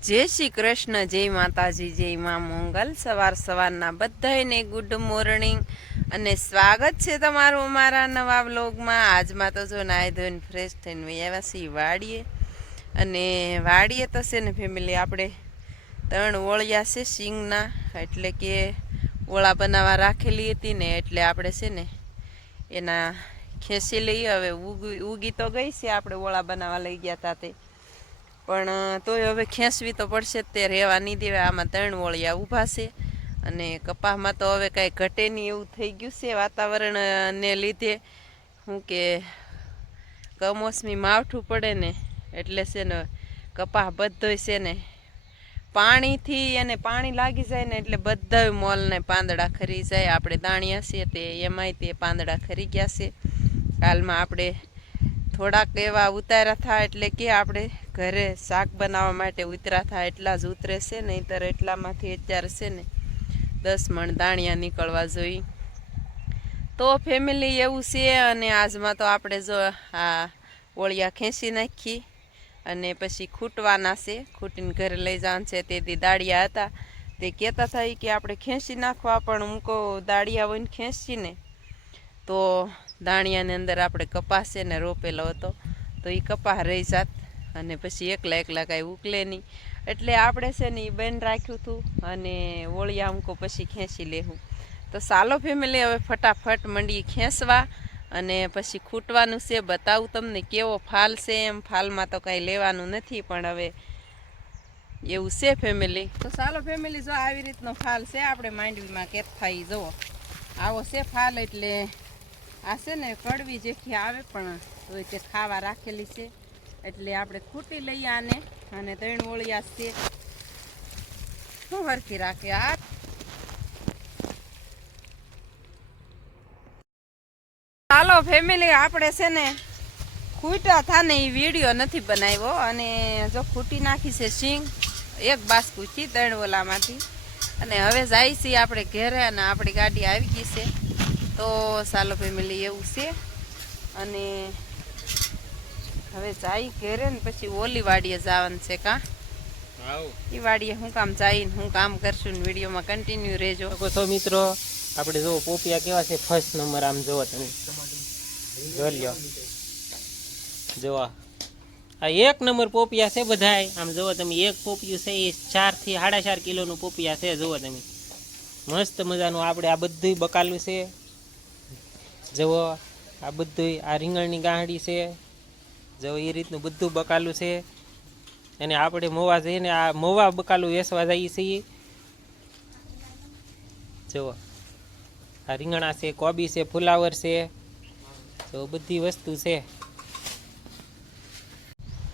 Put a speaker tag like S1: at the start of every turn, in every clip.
S1: જય શ્રી કૃષ્ણ, જય માતાજી, જય મા મોંગલ. સવાર સવારના બધાને ગુડ મોર્નિંગ અને સ્વાગત છે તમારું અમારા નવા બ્લોગમાં આજમાં તો જો નાહી ધોઈને ફ્રેશ થઈને વહી છીએ વાડીએ. અને વાડીએ તો છે ને ફેમિલી આપણે ત્રણ ઓળિયા છે સિંગના, એટલે કે ઓળા બનાવવા રાખેલી હતી ને એટલે આપણે છે ને એના ખેંચી લઈએ. હવે ઉગી ઉગી તો ગઈ છે, આપણે ઓળા બનાવવા લઈ ગયા હતા તે. પણ તોય હવે ખેંચવી તો પડશે તે રહેવા નહીં દેવા આમાં ત્રણ વળિયા ઊભા છે. અને કપાસમાં તો હવે કાંઈ ઘટે નહીં એવું થઈ ગયું છે વાતાવરણને લીધે. શું કે, કમોસમી માવઠું પડે ને, એટલે છે ને, કપાસ બધોય છે ને, પાણીથી એને પાણી લાગી જાય ને, એટલે બધા મોલને પાંદડા ખરી જાય. આપણે દાણિયા છે તે, એમાંય તે પાંદડા ખરી ગયા છે. હાલમાં આપણે થોડાક એવા ઉતાર્યા થાય એટલે કે આપણે ઘરે શાક બનાવવા માટે ઉતરા થાય એટલા જ ઉતરે છે નહીતર એટલામાંથી અત્યારે છે ને દસ મણ દાણિયા નીકળવા જોઈએ તો ફેમિલી એવું છે અને આજમાં તો આપણે જો આ ઓળિયા ખેંચી નાખી અને પછી ખૂટવાના છે, ખૂટીને ઘરે લઈ જવાનું છે. તેથી દાળિયા હતા. તે કહેતા થાય કે આપણે ખેંચી નાખવા, પણ હું કહું દાળિયા હોય ને ખેંચીને તો દાણિયાની અંદર આપણે કપાસ છે ને રોપેલો હતો. તો એ કપાસ રહી જાત અને પછી એકલા એકલા કાંઈ ઉકલે નહીં. એટલે આપણે છે ને એ બેન રાખ્યું હતું અને ઓળિયા અમકો પછી ખેંચી લેવું તો સાલો ફેમિલી હવે ફટાફટ મંડી ખેંચવા અને પછી ખૂટવાનું છે. બતાવું તમને કેવો ફાલ છે એમ. ફાલમાં તો કાંઈ લેવાનું નથી, પણ હવે એવું છે ફેમિલી તો સાલો ફેમિલી જો આવી રીતનો ફાલ છે આપણે માંડવીમાં કેત થાય, જુઓ. આવો છે ફાલ એટલે આ છે ને કડવી જેખી આવે પણ હવે તે ખાવા રાખેલી છે. એટલે આપણે ખૂટી લઈએ આને અને ત્રણ ઓળિયા છે. શું હરખી રાખે આ? ચાલો ફેમિલી આપણે છે ને ખૂટા થાને એ વીડિયો નથી બનાવ્યો અને જો ખૂટી નાખી છે સિંગ, એક બાસ્કુથી ત્રણ ઓલામાંથી. અને હવે જાય છીએ આપણે ઘરે અને આપણી ગાડી આવી ગઈ છે. તો સાલો ફેમિલી એવું છે. અને હવે જાય ઘેરે ને પછી ઓલી વાડીએ જવાનું છે કાં? એ વાડીએ હું કામ જઈને હું કામ કરશું ને વિડીયોમાં કન્ટિન્યુ રહેજો.
S2: તો મિત્રો આપણે જો પોપિયા કેવા છે ફર્સ્ટ નંબર આમ જોવો તમે. જોઈ લ્યો. જોવા આ એક નંબર પોપિયા છે બધાય. આમ જોવો તમે એક પોપિયું છે એ ચારથી સાડા ચાર કિલોનું પોપિયા છે જોવો તમે. મસ્ત મજાનું આપણે આ બધું બકાલું છે. જુઓ આ બધું આ રીંગણની ગાંડી છે. જો એ રીતનું બધું બકાલું છે અને આપણે મોવા જઈને આ મોવા બકાલું વેસવા જઈએ છીએ. જુઓ આ રીંગણા છે, કોબી છે, ફુલાવર છે તો બધી વસ્તુ છે.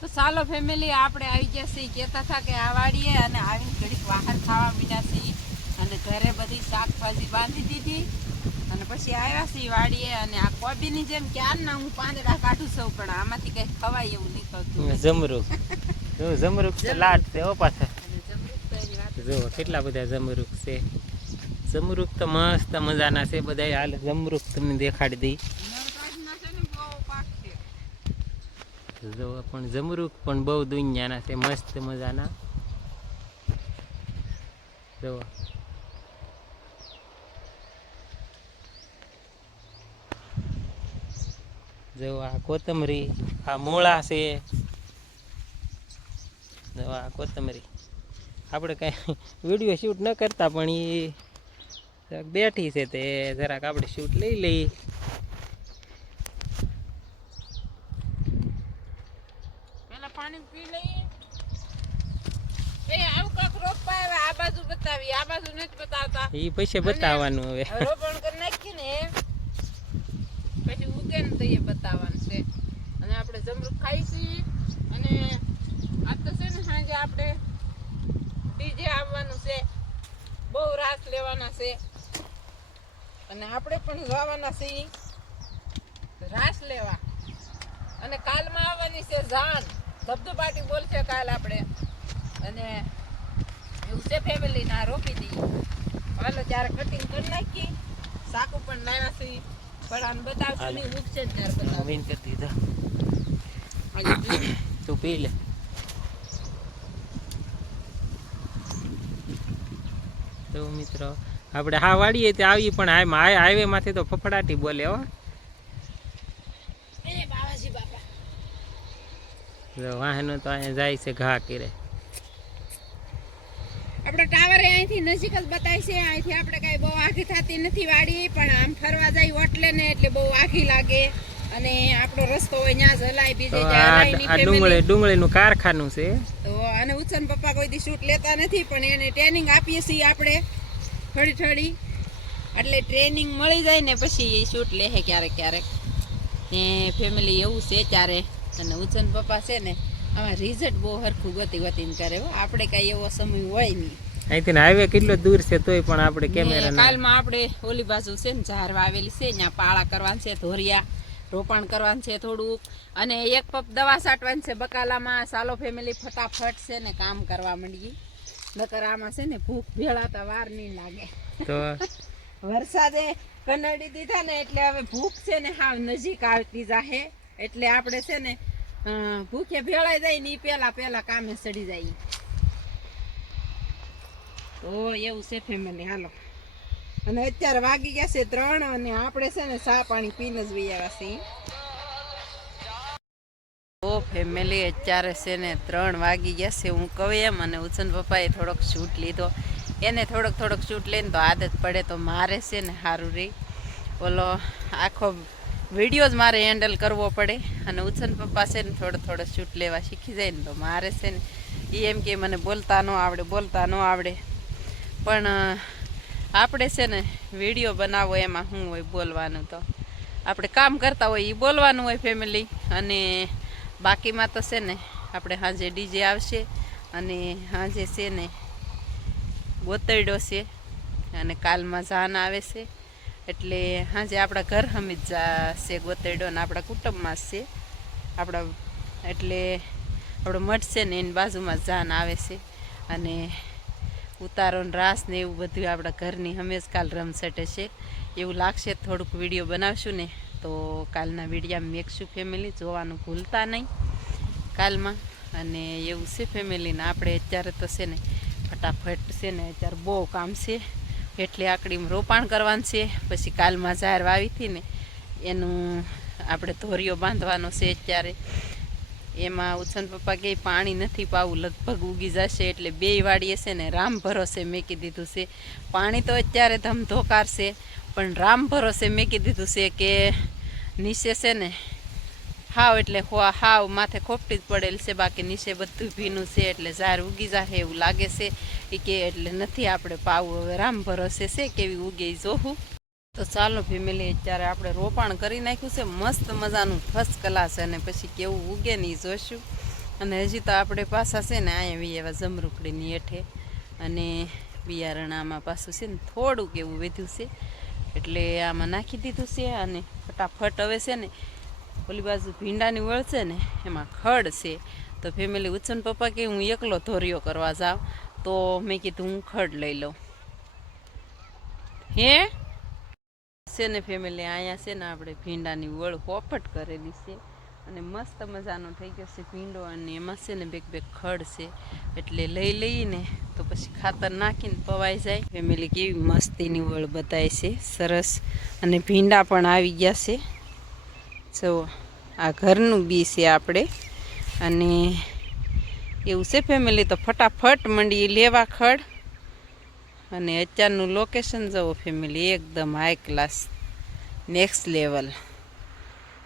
S1: તો ચાલો ફેમિલી આપણે આવી ગયા છીએ. કહેતા હતા કે આ વાડીએ અને આવીને ઘડીક બહાર ખાવા મીડા છીએ. અને ઘરે બધી શાકભાજી બાંધી દીધી. અને પછી આવ્યા છીએ વાડીએ અને આ કોબીની જેમ ક્યારના હું પાંદડા કાઢું છું પણ આમાંથી કઈ ખવાય એવું નીકળતું.
S2: જમરૂક. જો જમરૂક છે લાટ છે ઓ પાછા. જો કેટલા બધા જમરૂક છે. જમરૂક તો મસ્ત મજાના છે બધા હાલ જમરૂક તમને દેખાડી દઈ.
S1: ને.
S2: જો પણ જમરૂક પણ બહુ દુનિયાના છે મસ્ત મજાના. જો જો આ કોથમરી આ મોળા છે. જો આ કોથમરી. આપણે કાંઈ વીડિયો શૂટ ન કરતા પણ એ બેઠી છે તે જરાક આપણે શૂટ લઈ લઈએ.
S1: એ
S2: પછી બતાવવાનું હવે.
S1: હવે રોપણ કરી નાખીએ ને. પછી ઉગે ને તો એ બતાવવાનું છે. અને આપણે જમરૂખ ખાઈશી અને આ તો છે ને સાંજે આપણે ડીજે આવવાનું છે. બહુ રાસ લેવાના છે. અને આપણે પણ જવાના છીએ. રાસ લેવા. અને કાલમાં આવવાની છે જાન. ધબધબાટી બોલશે કાલ આપણે. અને એવું છે ફેમિલી ના, રોપી દઈએ. હાલો ત્યારે કટિંગ કરી નાખી સાકુ પણ લાવ્યા છે
S2: તો મિત્રો આપણે હા વાળીએ તે આવી પણ હાઈવે માંથી તો ફફડાટી બોલે હો. વાહનો તો અહીંયા જાય છે ઘા કરે.
S1: આપણે ટાવર અહીંથી નજીક જ બતાય છે. અહીંથી આપણે કાંઈ બહુ આઘી થતી નથી વાડી પણ આમ ફરવા જાય ઓટલે ને એટલે બહુ આઘી લાગે. અને આપણો રસ્તો હોય ત્યાં જ હલાય બીજે
S2: આ. ડુંગળી ડુંગળીનું કારખાનું છે.
S1: તો અને ઉત્સન પપ્પા કોઈ દી શૂટ લેતા નથી પણ એને ટ્રેનિંગ આપીએ છીએ આપણે. થોડી થોડી. એટલે ટ્રેનિંગ મળી જાય ને પછી એ શૂટ લે ક્યારેક ક્યારેક. ને ફેમિલી એવું છે ત્યારે. અને ઉત્સન પપ્પા છે ને આમાં રિઝલ્ટ બહુ હરખું ગતિ ગતિને કરે હો. આપણે કાંઈ એવો સમય હોય નહીં.
S2: અહીંથી હાઈવે કેટલો દૂર છે તોય પણ આપણે કેમેરા
S1: કાલમાં આપણે ઓલી બાજુ છે ને ઝાર વાવેલી છે ત્યાં પાળા કરવાનું છે ધોરિયા રોપણ કરવાનું છે થોડુંક. અને એક પપ દવા સાટવાની છે બકાલામાં સાલો ફેમિલી ફટાફટ છે ને કામ કરવા માંડીએ. નકર આમાં છે ને ભૂખ ભેળાતા વાર નહીં લાગે.
S2: તો
S1: વરસાદે કનડી દીધા ને એટલે હવે ભૂખ છે ને હાવ નજીક આવતી જાહે. એટલે આપણે છે ને ભૂખે ભેળાઈ જાય ને એ પેલા પેલા કામે ચડી જાય. તો એવું છે ફેમિલી હાલો. અને અત્યારે વાગી ગયા છે ત્રણ અને આપણે છે ને સા પાણી પીને જ વૈયા છીએ. તો ફેમિલી અત્યારે છે ને ત્રણ વાગી ગયા છે. હું કહું એમ, અને ઉછન પપ્પાએ થોડોક શૂટ લીધો. એને થોડોક થોડોક શૂટ લઈને તો આદત પડે, તો મારે છે ને સારું રહી ઓલો, આખો વીડિયો જ મારે હેન્ડલ કરવો પડે. અને ઉછન પપ્પા છે ને થોડો થોડો શૂટ લેવા શીખી જાય ને તો મારે છે ને એ એમ કે મને બોલતા ન આવડે, બોલતા ન આવડે. પણ આપણે છે ને વીડિયો બનાવો એમાં શું હોય બોલવાનું તો. આપણે કામ કરતા હોય એ બોલવાનું હોય ફેમિલી અને બાકીમાં તો છે ને આપણે સાંજે ડીજે આવશે અને સાંજે છે ને ગોતરડો છે અને કાલમાં જાન આવે છે. એટલે સાંજે આપણા ઘર હમી જ છે ગોતરડો ને આપણા કુટુંબમાં છે. આપણા, એટલે આપણો મઠ છે ને એની બાજુમાં જાન આવે છે. અને ઉતારો ને રાસ ને એવું બધું આપણા ઘરની હંમેશ કાલ રમસટે છે. એવું લાગશે થોડુંક વીડિયો બનાવશું ને તો કાલના વિડીયા મેકશું ફેમિલી જોવાનું ભૂલતા નહીં કાલમાં. અને એવું છે ફેમિલીને આપણે અત્યારે તો છે ને ફટાફટ છે ને અત્યારે બહુ કામ છે. એટલે આકડીમાં રોપાણ કરવાનું છે. પછી કાલમાં ઝાર વાવી હતી ને એનું આપણે ધોરીઓ બાંધવાનો છે અત્યારે. એમાં ઉછન પપ્પા કે પાણી નથી પાવું, લગભગ ઉગી જશે એટલે બે વાડીએ છે ને રામ ભરોસે મેકી દીધું છે. પાણી તો અત્યારે ધમધોકાર છે, પણ રામ ભરોસે મેકી દીધું છે કે નીચે છે ને હાવ એટલે હાવ માથે ખોપટી જ પડેલ છે, બાકી નીચે બધું ભીનું છે એટલે ઝાર ઉગી જાહે એવું લાગે છે. એ કે એટલે નથી આપણે પાવું, હવે રામ ભરોસે છે કેવી ઉગે જોહું. તો ચાલો ફેમિલી, અત્યારે આપણે રોપાણ કરી નાખ્યું છે. મસ્ત મજાનું ફર્સ્ટ ક્લાસ અને પછી કેવું ઉગે ને ઈ જોશું. અને હજી તો આપણે પાછા છે ને, અહીંયા બી એવા જમરૂકડીની હેઠે. અને બિયારણામાં પાછું છે ને, થોડુંક એવું વધ્યું છે. એટલે આમાં નાખી દીધું છે અને ફટાફટ હવે છે ને, ઓલી બાજુ ભીંડાની વળ છે ને, એમાં ખડ છે. તો ફેમિલી, ઉછન પપ્પા કે હું એકલો ધોરિયો કરવા જાઉં, તો મેં કીધું હું ખડ લઈ લઉં. હે? છે ને ફેમિલી અહીંયા છે ને આપણે ભીંડાની વળ પોપટ કરેલી છે અને મસ્ત મજાનો થઈ ગયો છે ભીંડો અને એમાં છે ને બેક બેક ખડ છે. એટલે લઈ લઈને તો પછી ખાતર નાખીને પવાઈ જાય. ફેમિલી કેવી મસ્તીની વળ બતાય છે, સરસ. અને ભીંડા પણ આવી ગયા છે. જુઓ, આ ઘરનું બી છે આપણે. અને એવું છે ફેમિલી તો ફટાફટ મંડી લેવા ખડ. અને અત્યારનું લોકેશન જવો ફેમિલી એકદમ હાઈ ક્લાસ નેક્સ્ટ લેવલ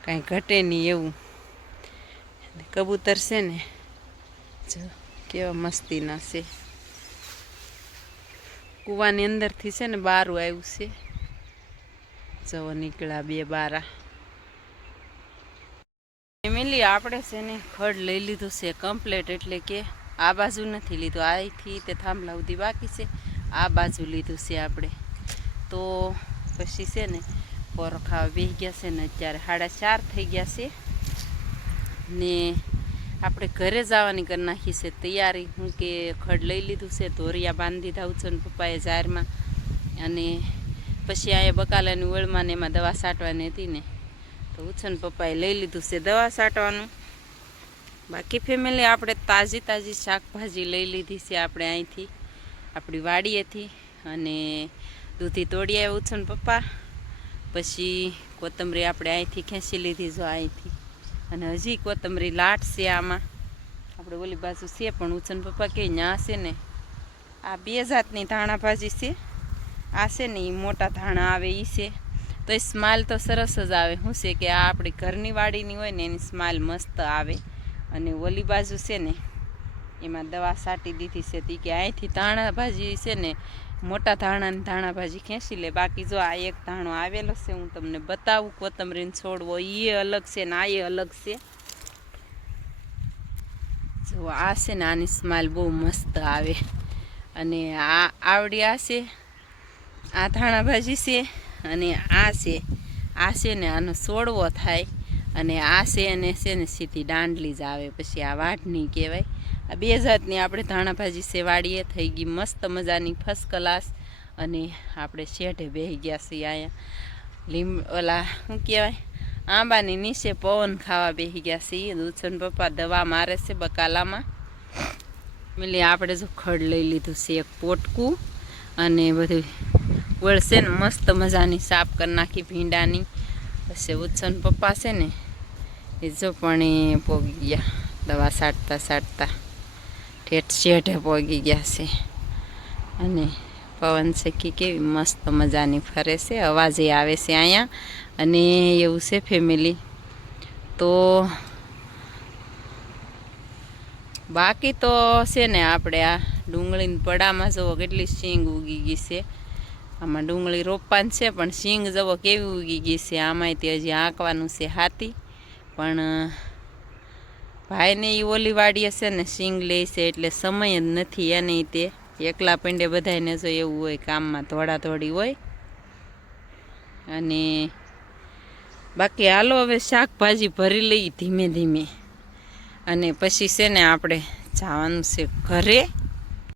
S1: કાંઈ ઘટે નહીં એવું. કબૂતર છે ને, જો, કેવા મસ્તીના છે. કૂવાની અંદરથી છે ને બારું આવ્યું છે. જવો નીકળ્યા બે બારા. ફેમિલી આપણે છે ને ખડ લઈ લીધું છે કમ્પ્લેટ એટલે કે આ બાજુ નથી લીધું. આથી તે થાંભલા સુધી બાકી છે. આ બાજુ લીધું છે આપણે. તો પછી છે ને પોરો ખાવા ગયા છે ને અત્યારે. સાડા ચાર થઈ ગયા છે. ને આપણે ઘરે જવાની કરી નાખી છે તૈયારી. હું કે ખડ લઈ લીધું છે, ધોરિયા બાંધી દીધા ઉછન પપ્પાએ જાહેરમાં અને પછી અહીંયા બકાલાની વળમાં ને એમાં દવા છાંટવાની હતી ને. તો ઉછન પપ્પાએ લઈ લીધું છે દવા છાંટવાનું બાકી ફેમિલી આપણે તાજી તાજી શાકભાજી લઈ લીધી છે આપણે અહીંથી. આપણી વાડીએથી અને દૂધી તોડી આવ્યું છે ને પપ્પા. પછી કોથમરી આપણે અહીંથી ખેંચી લીધી જો અહીંથી. અને હજી કોથમરી લાટ છે આમાં. આપણે ઓલી બાજુ છે પણ ઉછન પપ્પા કે ન્યા છે ને. આ બે જાતની ધાણા ભાજી છે. આ છે ને એ મોટા ધાણા આવે એ છે. તો એ સ્માઇલ તો સરસ જ આવે. શું છે કે આ આપણી ઘરની વાડીની હોય ને એની સ્માઇલ મસ્ત આવે. અને ઓલી બાજુ છે ને એમાં દવા છાંટી દીધી છે તી કે અહીંથી ધાણા ભાજી છે ને, મોટા ધાણાની ધાણા ભાજી ખેંચી લે. બાકી જો આ એક ધાણો આવેલો છે, હું તમને બતાવું, કોથમરીને છોડવો એ અલગ છે ને આ એ અલગ છે. જો આ છે ને આની સ્માઇલ બહુ મસ્ત આવે. અને આ આવડી આ છે, આ ધાણા ભાજી છે, અને આ છે આ છે ને આનો સોડવો થાય. અને આ છે અને છે ને સીધી દાંડલી જ આવે. પછી આ વાઢની કહેવાય. આ બે જાતની આપણે ધાણા ભાજી છે થઈ ગઈ મસ્ત મજાની ફર્સ્ટ ક્લાસ અને આપણે શેઢે બેસી ગયા છીએ અહીંયા. લીંબ ઓલા, શું કહેવાય? આંબાની નીચે પવન ખાવા બેસી ગયા છીએ. દૂધસન પપ્પા દવા મારે છે બકાલામાં. એટલે આપણે જો ખડ લઈ લીધું છે એક પોટકું અને બધું વળશે ને, મસ્ત મજાની સાફ કરી નાખી ભીંડાની. પછી ઉત્સન પપ્પા છે ને, એ જો પણ એ પોગી ગયા, દવા સાટતા સાટતા. ઠેઠ શેઠે પોગી ગયા છે. અને પવન સખી કેવી મસ્ત મજાની ફરે છે, અવાજે આવે છે અહીંયા. અને એવું છે ફેમિલી તો બાકી તો છે ને આપણે આ ડુંગળીની પડામાં જવો કેટલી શીંગ ઉગી ગઈ છે. આમાં ડુંગળી રોપવાની છે, પણ શીંગ જવો કેવી ઉગી ગઈ છે. આમાંય તે હજી આંકવાનું છે હાથી. પણ ભાઈને એ ઓલી વાડીએ છે ને સિંગ લે છે એટલે સમય જ નથી એને તે. એકલા પંડે બધાને જો એવું હોય કામમાં ધોડાધોડી હોય. અને બાકી હાલો હવે શાકભાજી ભરી લઈ ધીમે ધીમે. અને પછી છે ને આપણે જવાનું છે ઘરે.